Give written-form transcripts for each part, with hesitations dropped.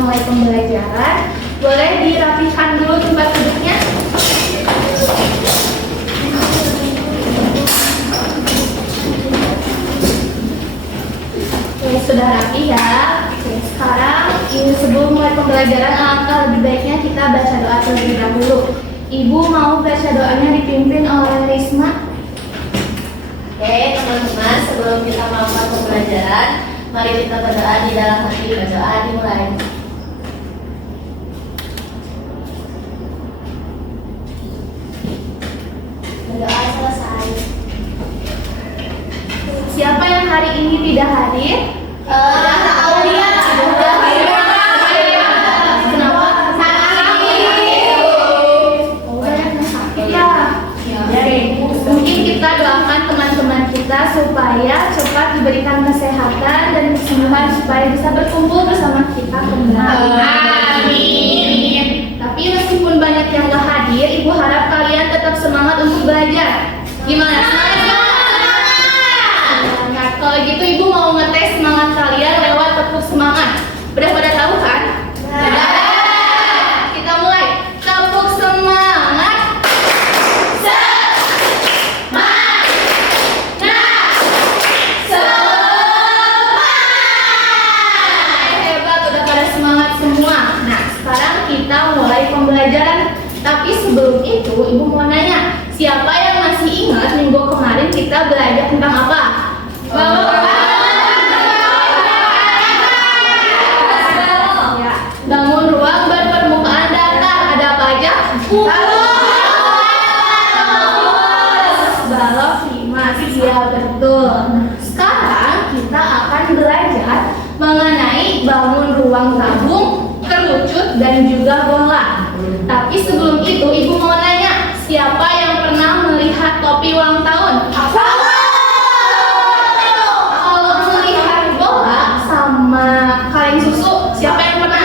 mulai pembelajaran. Boleh dirapikan dulu tempat duduknya. Oke, sudah rapi ya. Oke, sekarang sebelum mulai pembelajaran, alangkah lebih baiknya kita baca doa terlebih dahulu. Ibu mau baca doanya dipimpin oleh Risma. Oke, teman-teman, sebelum kita melakukan pembelajaran, mari kita berdoa di dalam hati. Berdoa dimulai. Berdoa selesai. Siapa yang hari ini tidak hadir? Aulia. Kenapa? Sakit ya. Mungkin kita doakan teman-teman kita supaya cepat diberikan kesehatan dan kesembuhan supaya bisa berkumpul bersama kita kembali. Amin. Tapi meskipun banyak yang gak hadir, Ibu harap kalian tetap semangat untuk belajar. Gimana? Semangat gak? Nah, kalau gitu Ibu mau ngetes semangat kalian lewat tepuk semangat. Udah pada tahu kan? Kita mulai. Tepuk semangat. Hebat, udah pada semangat semua. Nah, sekarang kita mulai pembelajaran. Tapi sebelum itu, Ibu mau nanya, siapa yang masih ingat minggu kemarin kita belajar tentang apa? Bangun ruang berpermukaan datar. Ada apa aja? Balok 5, ya betul. Sekarang kita akan belajar mengenai bangun ruang tabung, kerucut, dan juga bola. Tapi sebelum itu, Ibu mau nanya, siapa yang pernah melihat topi ulang tahun? Kalau melihat bola sama kaleng susu, siapa yang pernah?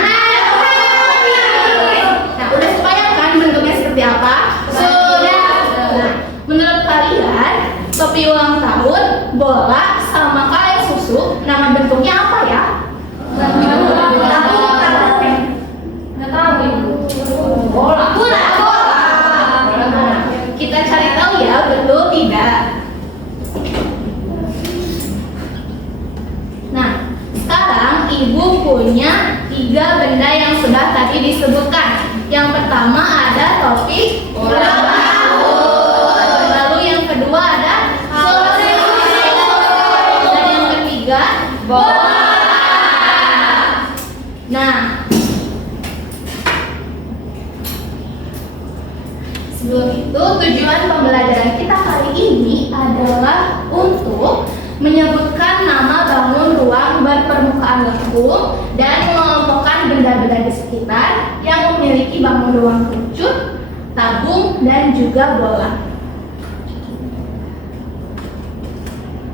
Nah, udah kebayangkan bentuknya seperti apa? Sudah. Nah, menurut kalian, topi ulang tahun, bola, sama kaleng susu, nama bentuknya apa ya? Nggak tahu, Ibu. Bola. Kita cari tahu ya, betul tidak? Nah, sekarang Ibu punya 3 benda yang sudah tadi disebutkan. Yang pertama ada topi ulang tahun. Lalu yang kedua ada kaleng susu. Dan yang ketiga bola. Nah, sebelum itu, tujuan pembelajaran kita kali ini adalah untuk menyebutkan nama bangun ruang berpermukaan lengkung dan mengelompokkan benda-benda di sekitar yang memiliki bangun ruang kerucut, tabung, dan juga bola.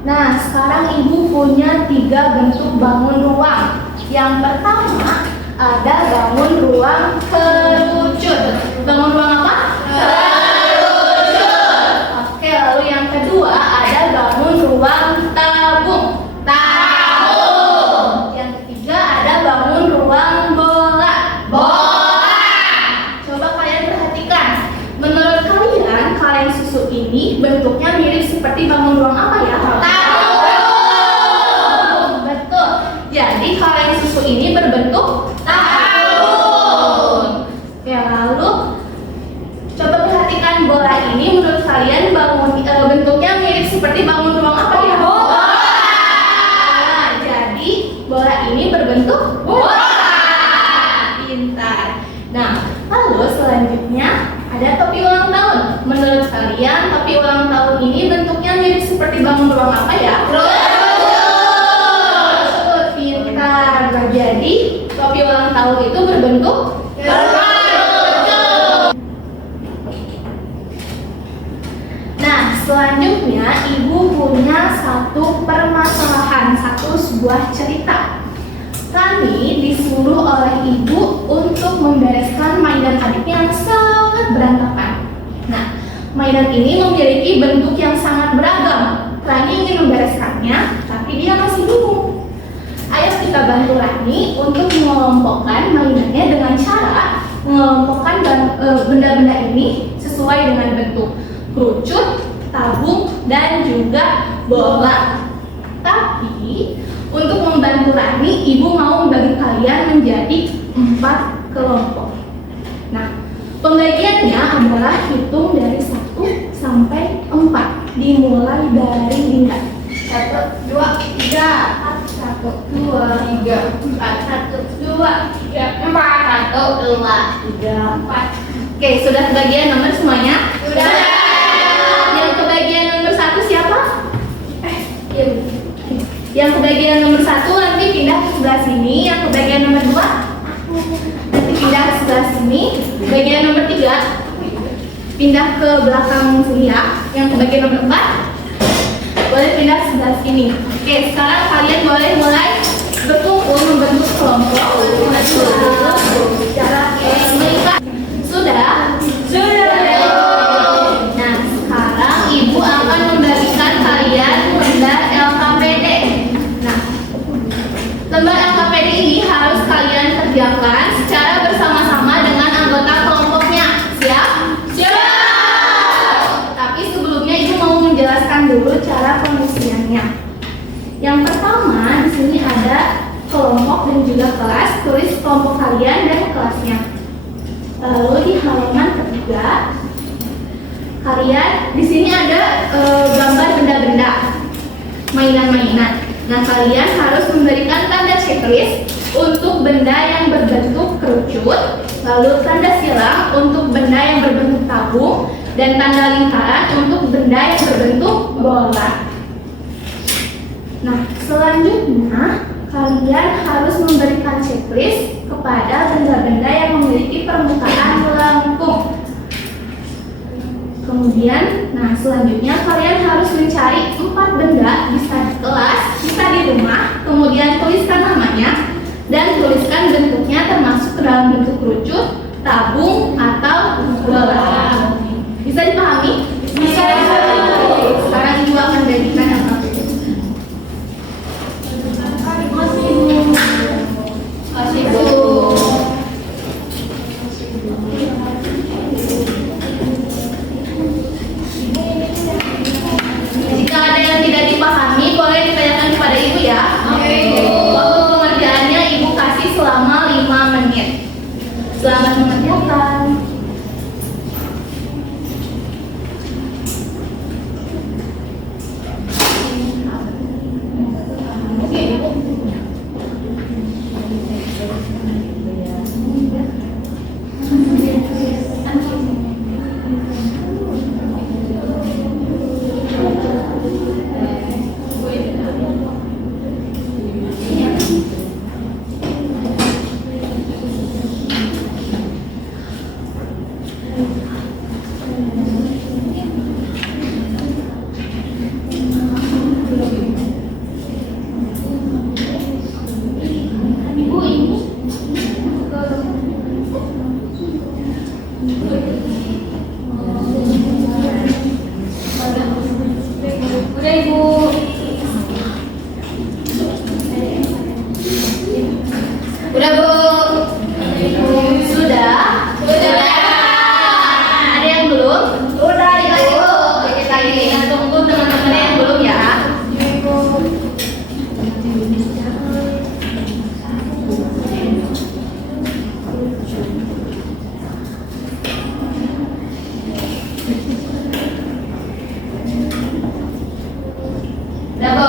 Nah, sekarang Ibu punya 3 bentuk bangun ruang. Yang pertama ada bangun ruang kerucut. Bangun ruang apa? Kerucut. Oke, lalu yang kedua ada bangun ruang tabung. Yang ketiga ada bangun ruang bola. Coba kalian perhatikan. Menurut kalian, kaleng susu ini bentuknya mirip seperti bangun ruang apa ya? Betul. Jadi kaleng susu ini berbentuk tabung. Ya, lalu coba perhatikan bola ini. Menurut kalian bentuknya mirip seperti bangun ruang apa ya? Nah, jadi bola ini berbentuk bola. Pintar. Nah, lalu selanjutnya ada topi ulang tahun. Menurut kalian topi ulang tahun ini bentuknya mirip seperti bangun ruang apa ya? Pintar. Nah, jadi topi ulang tahun itu berbentuk selanjutnya Ibu punya satu permasalahan, sebuah cerita. Kami disuruh oleh Ibu untuk membereskan mainan adik yang sangat berantakan. Nah, mainan ini memiliki bentuk yang sangat beragam. Kami ingin membereskannya, tapi dia masih bingung. Ayo kita bantu Rani untuk mengelompokkan mainannya dengan cara mengelompokkan benda-benda ini sesuai dengan bentuk kerucut, tabung, dan juga bola. Tapi untuk membantu Rani, ibu mau membagi kalian menjadi 4 kelompok. Nah, pembagiannya adalah hitung dari 1 sampai 4. Dimulai dari Dinda. 1, 2, 3, 1, 2, 3, 4, 1, 2, 3, 4, 1, 2, 3, 4. Oke, sudah kebagian nomor semuanya? Sudah. Yang kebagian nomor 1 siapa? Iya. Yang kebagian nomor 1 nanti pindah ke sebelah sini. Yang kebagian nomor 2 nanti pindah ke sebelah sini. Bagian nomor 3 pindah ke belakang sini ya. Yang kebagian nomor 4 boleh pindah ke sebelah sini. Oke, sekarang kalian boleh mulai berkumpul membentuk kelompok. Cara melihat. Sudah? Sudah. Nah, sekarang ibu akan membagikan kalian lembar LKPD. Nah, lembar LKPD ini harus kalian kerjakan secara bersama-sama dengan anggota kelompoknya. Siap? Siap. Tapi sebelumnya ibu mau menjelaskan dulu cara pengisiannya. Yang pertama, di sini ada kelompok dan juga kelas. Tulis kelompok kalian dan kelasnya. Lalu di halaman ketiga, kalian di sini ada gambar benda-benda, mainan-mainan. Nah, kalian harus memberikan tanda checklist untuk benda yang berbentuk kerucut, lalu tanda silang untuk benda yang berbentuk tabung, dan tanda lingkaran untuk benda yang berbentuk bola. Nah, selanjutnya kalian harus memberikan checklist kepada benda-benda yang memiliki permukaan melengkung. Kemudian, nah selanjutnya kalian harus mencari 4 benda, bisa di kelas, bisa di rumah. Kemudian tuliskan namanya dan tuliskan bentuknya, termasuk ke dalam bentuk kerucut, tabung, atau bola. Bisa dipahami? Bisa. Sekarang ibu akan bagikan yang Kasih Bu. Jika ada yang tidak dipahami, boleh ditanyakan kepada ibu ya. Waktu pengerjaannya ibu kasih selama 5 menit. Selamat mengerjakan. Oke, ibu. Udah Bu? Sudah? Sudah. Ada yang belum? Udah Ibu. Kita tunggu teman-teman yang belum ya. Udah Bu?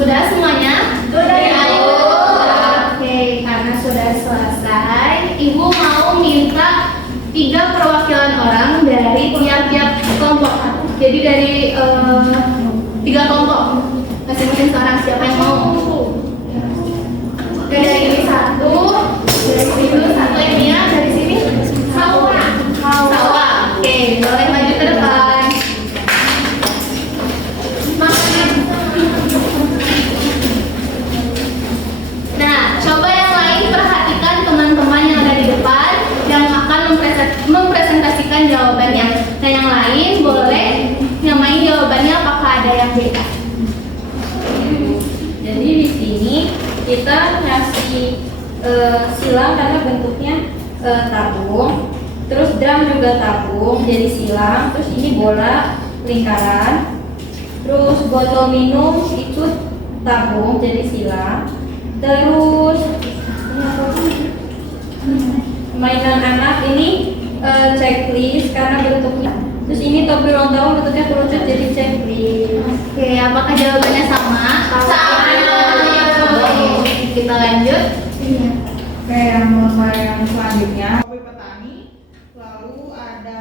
Sudah semuanya? Sudah Ibu. Oke, karena sudah selesai, Ibu mau minta 3 perwakilan orang dari tiap-tiap kelompok. Jadi dari 3 kelompok, masing-masing seorang. Siapa yang mau? Oke, dari ini 1, dari sini 1 ini ya, dari sini Sawa. Oke, boleh maju ke depan. Nah, coba yang lain perhatikan teman-teman yang ada di depan yang akan mempresentasikan jawabannya. Nah, yang lain boleh nyamain jawabannya apakah ada yang beda. kita ngasih silang karena bentuknya tabung, terus drum juga tabung jadi silang, terus ini bola lingkaran, terus botol minum itu tabung jadi silang, terus mainan anak ini checklist karena bentuknya, terus ini topi ulang tahun bentuknya kerucut jadi checklist. Oke, apakah jawabannya sama? Oke, kita lanjut. Oke, yang selanjutnya topi petani, lalu ada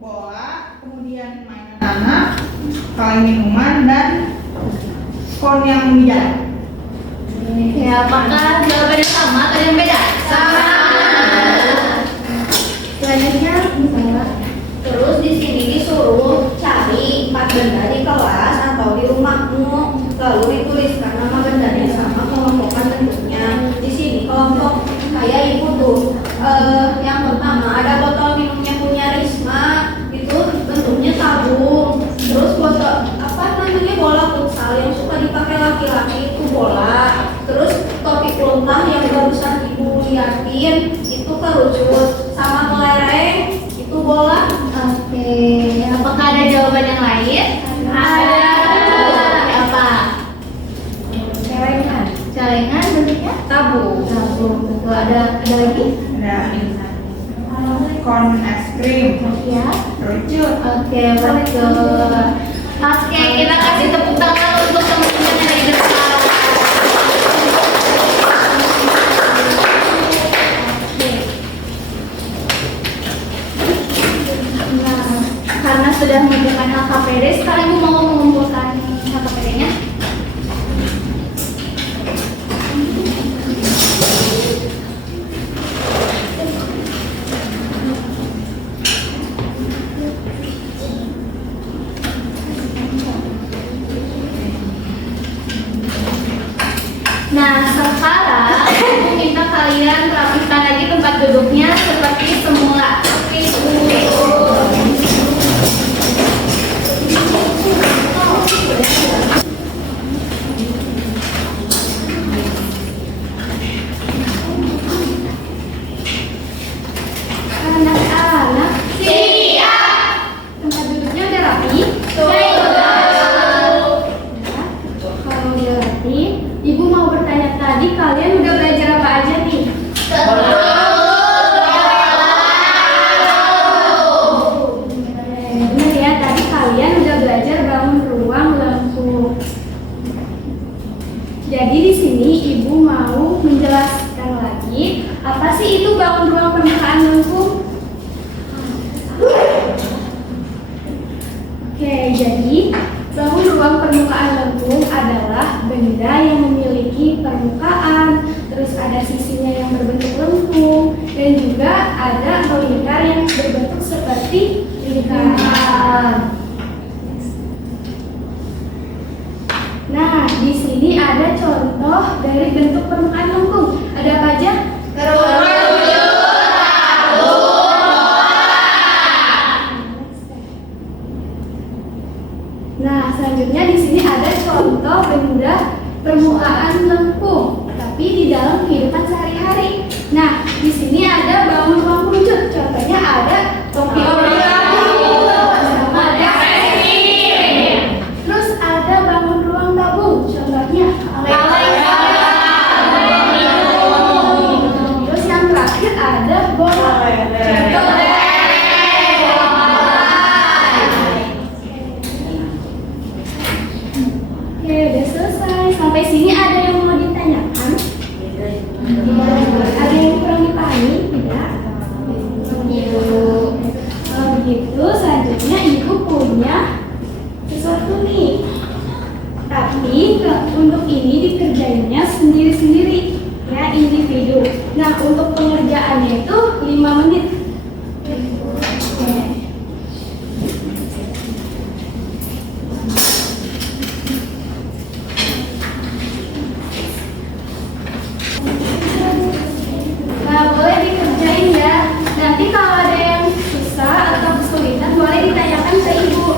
bola, kemudian mainan anak, kaleng minuman, dan kon yang bijak. Oke, apakah jawabannya sama atau yang beda? Sama. Selanjutnya, misalnya. Terus di sini disuruh cari 4 benda di kelas atau di rumahmu, lalu dituliskan nama bendanya sama kelompokan bentuknya. Di sini kelompok kayak ibu tuh, yang pertama ada botol minumnya punya Risma, itu bentuknya tabung. Terus botol apa namanya bola futsal yang suka dipakai laki-laki itu bola. Terus topi peluntang yang barusan ibu liatin itu kerucut, sama kelereng itu bola. Oke, apakah ada jawaban yang lain? Ada. Apa? Celengan, Celengan bentuknya? tabung. Tabung. Betul. Ada lagi? Ada kon es krim, Ya. kerucut. Oke, betul. Oke, kita kasih tepuk tangan untuk teman-teman yang dari depan. Nah, karena sudah mengumpulkan LKPD, sekarang Ibu mau mengumpulkan LKPD-nya. Nah, sekarang aku minta kalian rapikan lagi tempat duduknya seperti semula. Anak-anak, siap. Tempat duduknya udah rapi? Kalau udah rapi, Ibu mau bertanya tadi kalian udah belajar apa aja nih? Bener ya, tadi kalian udah belajar bangun ruang lengkung. Jadi di sini Ibu mau menjelaskan lagi apa sih itu bangun ruang permukaan lengkung? Oke, jadi bangun ruang permukaan lengkung adalah benda yang memiliki permukaan, terus ada sisinya yang berbentuk lengkung, dan juga ada melingkar yang berbentuk seperti lingkaran. Nah, di sini ada contoh dari bentuk permukaan lengkung. Ada apa aja? Nah, selanjutnya di sini ada contoh benda permukaan lengkung, tapi di dalam kehidupan sehari-hari. Nah, di sini ada bangun ruang kerucut. Contohnya ada topi ulang tahun, sama ada terus ada bangun ruang tabung. Contohnya terus yang terakhir ada bola. Oke, udah selesai. Sampai sini ada yang mau ditanyakan? Ada yang kurang dipahami? Tidak? Kalau begitu, selanjutnya Ibu punya sesuatu nih. Tapi untuk ini dikerjainnya sendiri-sendiri, ya, individu. Nah, untuk pengerjaannya itu 5 menit. Oke. Nah, boleh dikerjain ya. Nanti kalau ada yang susah atau kesulitan, boleh ditanyakan ke Ibu. Oke.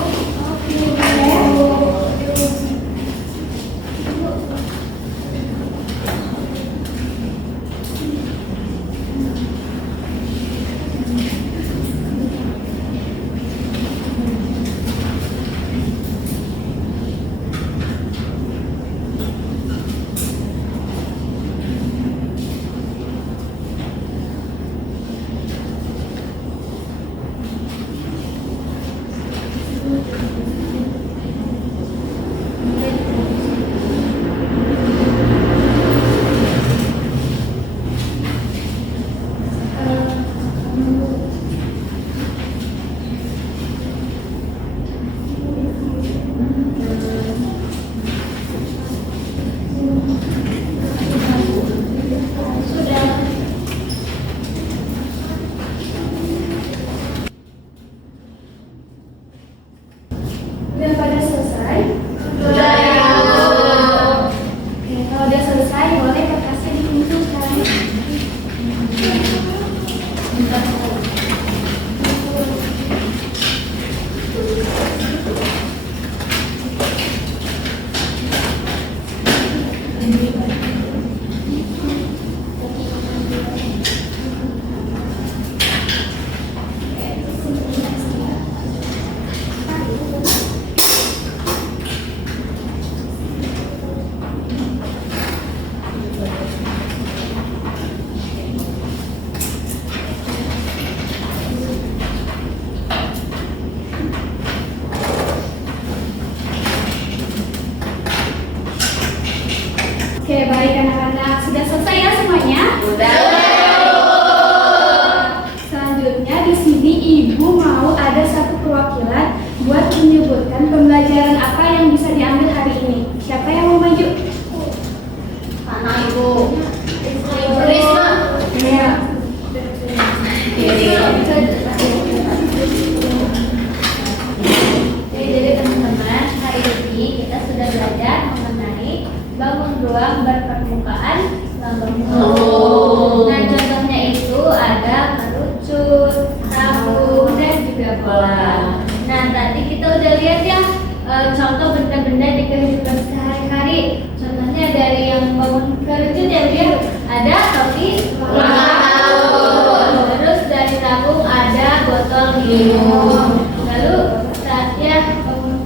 Oke, baik anak-anak. Sudah selesai ya semuanya? Udah. Selanjutnya di sini Ibu mau ada satu perwakilan buat menyebutkan pembelajaran apa yang bisa diambil hari ini. Siapa yang mau maju? Mana Ibu? Risma. Iya. Oke, jadi teman-teman, hari ini kita sudah belajar mengenai bangun ruang berpermukaan lambung. Nah, contohnya itu ada kerucut, tabung, dan juga bola. Nah, tadi kita udah lihat ya contoh benda-benda di kehidupan sehari-hari. Contohnya dari yang bangun kerucut ya, dia ada topi terus dari tabung ada botol minum. Lalu saatnya bangun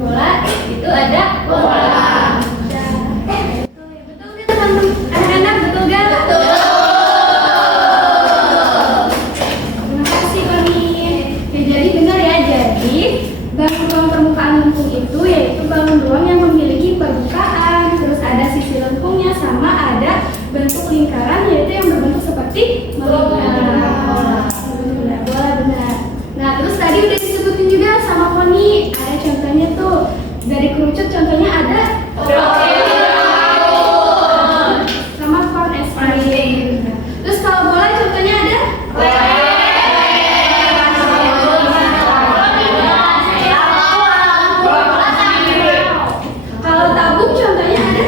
bola itu ada bola. Betul nggak teman-teman? Anak-anak betul nggak? Terima kasih Koni. Ya, jadi benar ya. Jadi bangun ruang permukaan lengkung itu yaitu bangun ruang yang memiliki permukaan. Terus ada sisi lengkungnya sama ada bentuk lingkaran yaitu yang berbentuk seperti melingkar. Benar. Nah, terus tadi udah disebutin juga sama Koni. Ada contohnya tuh dari kerucut, contohnya ada sama corn es krim. Terus kalau bola contohnya ada kalau tabung contohnya ada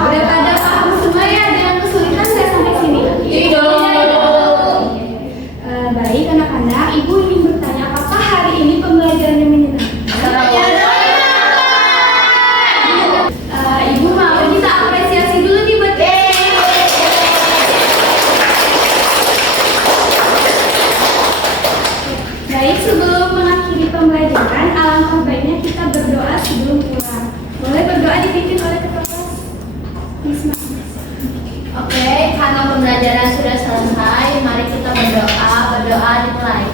udah pada paham semua ya, dengan kesulitan nggak sampai sini? Baik anak-anak, Ibu ingin bertanya apakah hari ini pembelajarannya menyenangkan? Ibu mau kita apresiasi dulu nih buat Baik, sebelum mengakhiri pembelajaran, alangkah baiknya kita berdoa sebelum pulang. Boleh berdoa dipimpin oleh ketua kelas? Risma. Oke, karena pembelajaran sudah selesai, mari kita berdoa. Berdoa dimulai.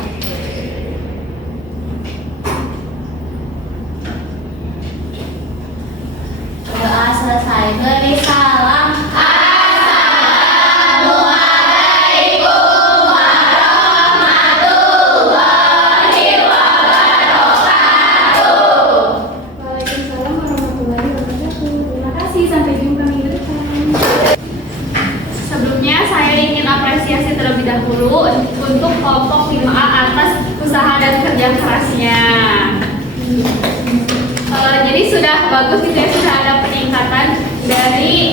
Doa selesai. Beri salam. Assalamualaikum warahmatullahi wabarakatuh. Waalaikumsalam warahmatullahi wabarakatuh. Terima kasih, sampai jumpa minggu depan. Sebelumnya saya ingin apresiasi terlebih dahulu untuk kelompok 5A atas usaha dan kerja kerasnya. Jadi sudah bagus gitu ya, sudah ada peningkatan dari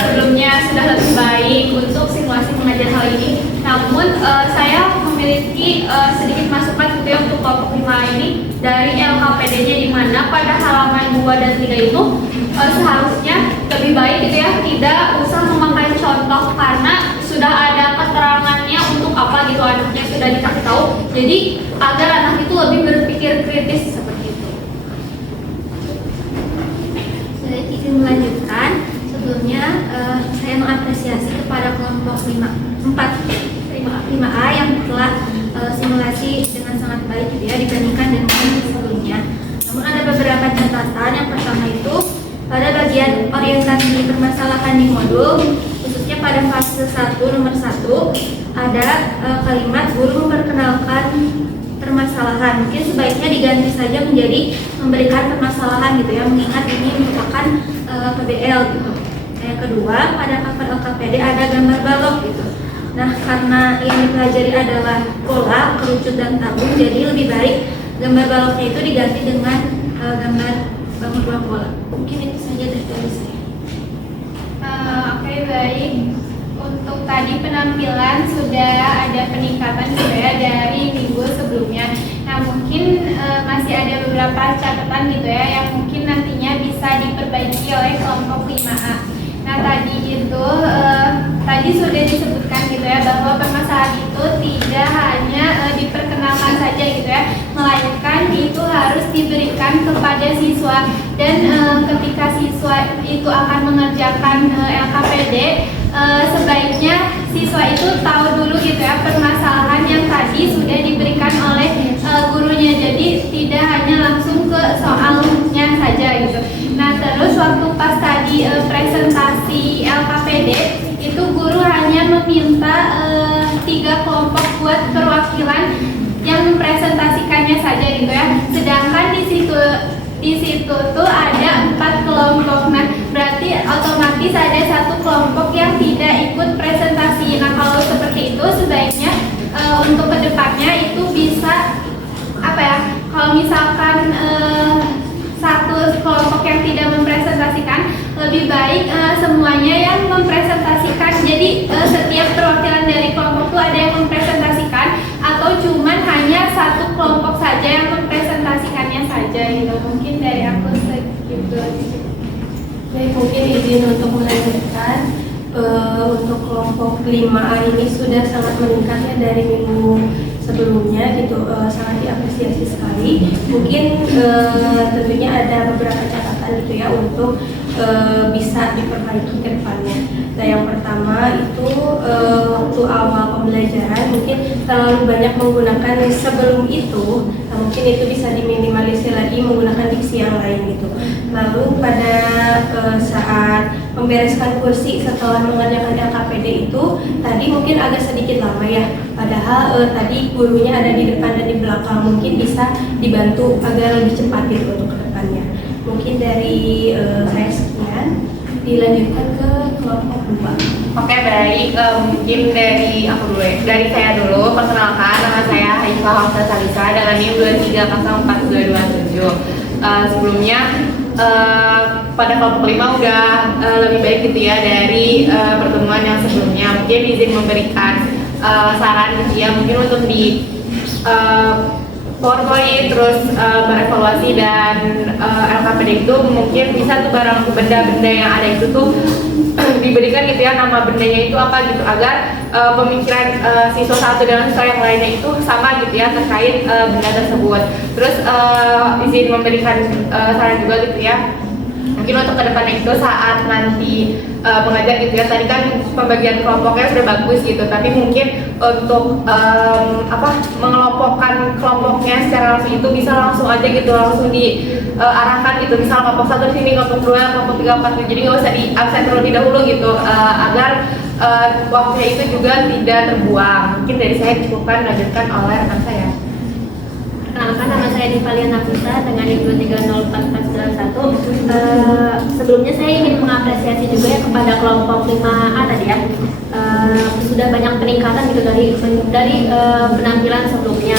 sebelumnya, sudah lebih baik untuk situasi pengajian hal ini. Namun saya memiliki sedikit masukan gitu ya untuk kelompok 5A ini dari LKPD-nya, di mana pada halaman 2 dan 3 itu seharusnya lebih baik gitu ya, tidak usah memakai contoh karena sudah ada keterangannya untuk apa gitu, anaknya sudah dikasih tahu. Jadi agar anak itu lebih berpikir kritis seperti itu. Saya izin melanjutkan. Sebelumnya saya mengapresiasi kepada kelompok 5A yang telah simulasi dengan sangat baik gitu ya, dibandingkan dengan sebelumnya. Namun ada beberapa catatan. Yang pertama itu pada bagian orientasi permasalahan di modul, khususnya pada fase 1 nomor 1 ada kalimat guru memperkenalkan permasalahan. Mungkin sebaiknya diganti saja menjadi memberikan permasalahan gitu ya, mengingat ini merupakan PBL gitu. Yang kedua, pada cover LKPD ada gambar balok gitu. Nah, karena yang dipelajari adalah bola, kerucut, dan tabung, jadi lebih baik gambar baloknya itu diganti dengan gambar bangun ruang bola. Mungkin itu saja dari saya. Oke, baik. Untuk tadi penampilan sudah ada peningkatan gitu ya dari minggu sebelumnya. Nah, mungkin masih ada beberapa catatan gitu ya yang mungkin nantinya bisa diperbaiki oleh kelompok 5A. Nah, tadi itu tadi sudah disebutkan gitu ya bahwa permasalahan itu tidak hanya diperkenalkan saja gitu ya, melainkan itu harus diberikan kepada siswa, dan ketika siswa itu akan mengerjakan LKPD, sebaiknya siswa itu tahu dulu gitu ya permasalahan yang terus waktu pas tadi presentasi LKPD itu guru hanya meminta 3 kelompok buat perwakilan yang mempresentasikannya saja gitu ya. Sedangkan di situ tuh ada 4 kelompok. Nah, berarti otomatis ada 1 kelompok yang tidak ikut presentasi. Nah, kalau seperti itu sebaiknya untuk kedepannya itu bisa apa ya? Kalau misalkan 1 kelompok yang tidak mempresentasikan, lebih baik semuanya yang mempresentasikan. Jadi setiap perwakilan dari kelompok itu ada yang mempresentasikan, atau cuman hanya 1 kelompok saja yang mempresentasikannya saja gitu. Mungkin dari aku segitu. Baik, mungkin izin untuk melanjutkan. Untuk kelompok 5A ini sudah sangat meningkat ya dari minggu sebelumnya gitu, sangat diapresiasi sekali. Mungkin tentunya ada beberapa catatan gitu ya untuk bisa diperbaiki ke depannya. Nah, yang pertama itu waktu awal pembelajaran mungkin terlalu banyak menggunakan sebelum itu. Nah, mungkin itu bisa diminimalisir lagi menggunakan diksi yang lain gitu. Lalu pada saat membereskan kursi setelah mengerjakan LKPD itu tadi mungkin agak sedikit lama ya. Padahal tadi gurunya ada di depan dan di belakang, mungkin bisa dibantu agar lebih cepat gitu untuk kedepannya. Mungkin dari saya sekian, dilanjutkan ke kelompok 2. Oke, baik. Mungkin dari aku dulu ya. Dari saya dulu, perkenalkan, nama saya Haifah Hafsa Salisa dengan NIM 23042227. Sebelumnya pada kelompok 5 udah lebih baik gitu ya dari pertemuan yang sebelumnya. Mungkin izin memberikan saran gitu ya, mungkin untuk di PowerPoint, terus berevaluasi dan LKPD itu mungkin bisa tuh barang benda-benda yang ada itu tuh diberikan gitu ya, nama bendanya itu apa gitu, agar pemikiran siswa satu dengan siswa yang lainnya itu sama gitu ya terkait benda tersebut. Terus izin memberikan saran juga gitu ya, mungkin untuk kedepannya itu saat nanti mengajar gitu ya, tadi kan pembagian kelompoknya sudah bagus gitu, tapi mungkin untuk mengelompokkan kelompoknya secara langsung itu bisa langsung aja gitu, langsung diarahkan gitu, misal kelompok 1 di sini, kelompok 2, kelompok 3, 4, jadi nggak usah di absen terlebih dahulu gitu, agar waktunya itu juga tidak terbuang. Mungkin dari saya cukupkan, lanjutkan oleh rekan saya. Perkenalkan, nama saya Divalia Nafisa dengan NIM 230441. Sebelumnya saya ingin mengapresiasi juga ya kepada kelompok 5A tadi ya. Sudah banyak peningkatan gitu dari penampilan sebelumnya.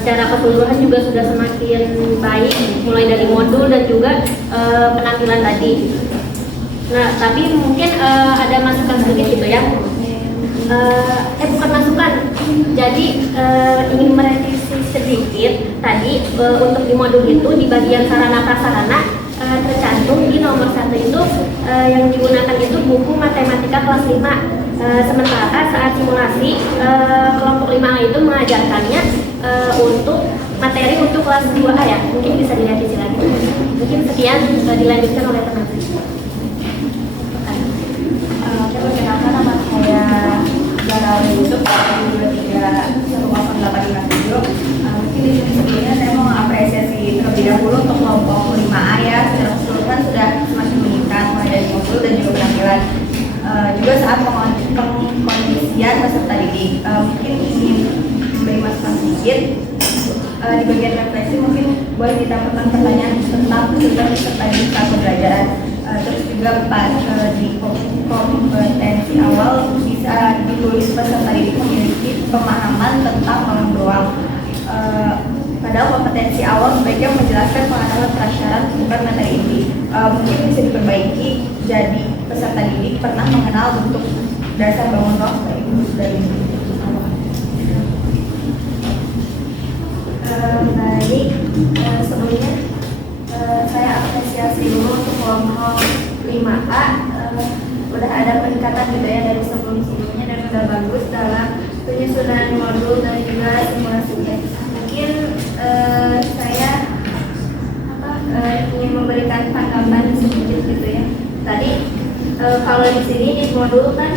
Secara keseluruhan juga sudah semakin baik, mulai dari modul dan juga penampilan tadi. Nah, tapi mungkin ada masukan sedikit gitu ya. Bukan masukan, jadi ingin merevisi sedikit tadi untuk di modul itu di bagian sarana prasarana tercantum di nomor 1 itu yang digunakan itu buku matematika kelas 5. Sementara saat simulasi kelompok 5 itu mengajarkannya untuk materi untuk kelas 2A ya, mungkin bisa direvisi lagi. Mungkin sekian, dilanjutkan oleh teman-teman. Perkenalkan, nama saya Zara Yusuf dari 231857. Mungkin di sini sebelumnya saya mau mengapresiasi terlebih dahulu untuk kelompok 5A ya, secara keseluruhan sudah semakin meningkat mulai dari modul dan juga penampilan. Juga saat pengkondisian peserta didik, mungkin ingin memberi masukan sedikit. Di bagian refleksi mungkin boleh ditampilkan pertanyaan tentang peserta didik saat pembelajaran. Terus juga di kompetensi awal bisa ditulis peserta didik memiliki pemahaman tentang kolom ruang. Padahal kompetensi awal sebaiknya menjelaskan pengetahuan prasyarat bukan materi inti. Mungkin bisa diperbaiki jadi peserta didik pernah mengenal bentuk dasar bangun ruang sebagai dari Baik, sebelumnya saya apresiasi dulu untuk kelompok 5A. Udah ada peningkatan gitu ya dari sebelum-sebelumnya dan udah bagus dalam penyusunan modul dan juga simulasinya. Mungkin saya ingin memberikan tanggapan sedikit gitu ya. Tadi kalau di sini di modul kan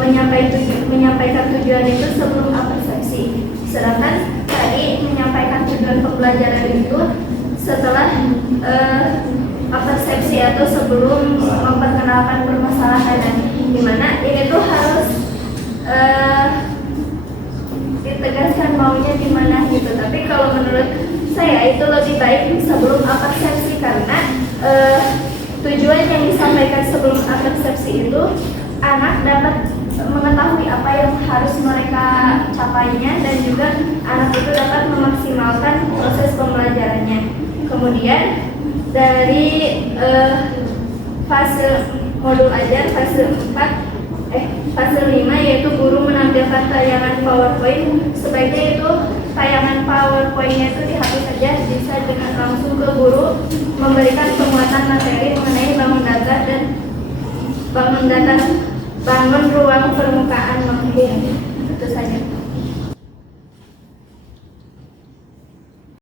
menyampaikan tujuan itu sebelum persepsi. Sedangkan tadi menyampaikan tujuan pembelajaran itu setelah persepsi itu sebelum memperkenalkan permasalahan, dan dimana ini tuh harus ditegaskan maunya di mana gitu. Tapi kalau menurut saya itu lebih baik sebelum absepsi, karena tujuan yang disampaikan sebelum absepsi itu anak dapat mengetahui apa yang harus mereka capainya, dan juga anak itu dapat memaksimalkan proses pembelajarannya. Kemudian dari fase modul ajar fase 5, yaitu guru menampilkan tayangan PowerPoint, sebaiknya itu tayangan PowerPoint-nya itu dihapus saja, bisa dengan langsung ke guru memberikan penguatan materi mengenai bangun ruang permukaan makin.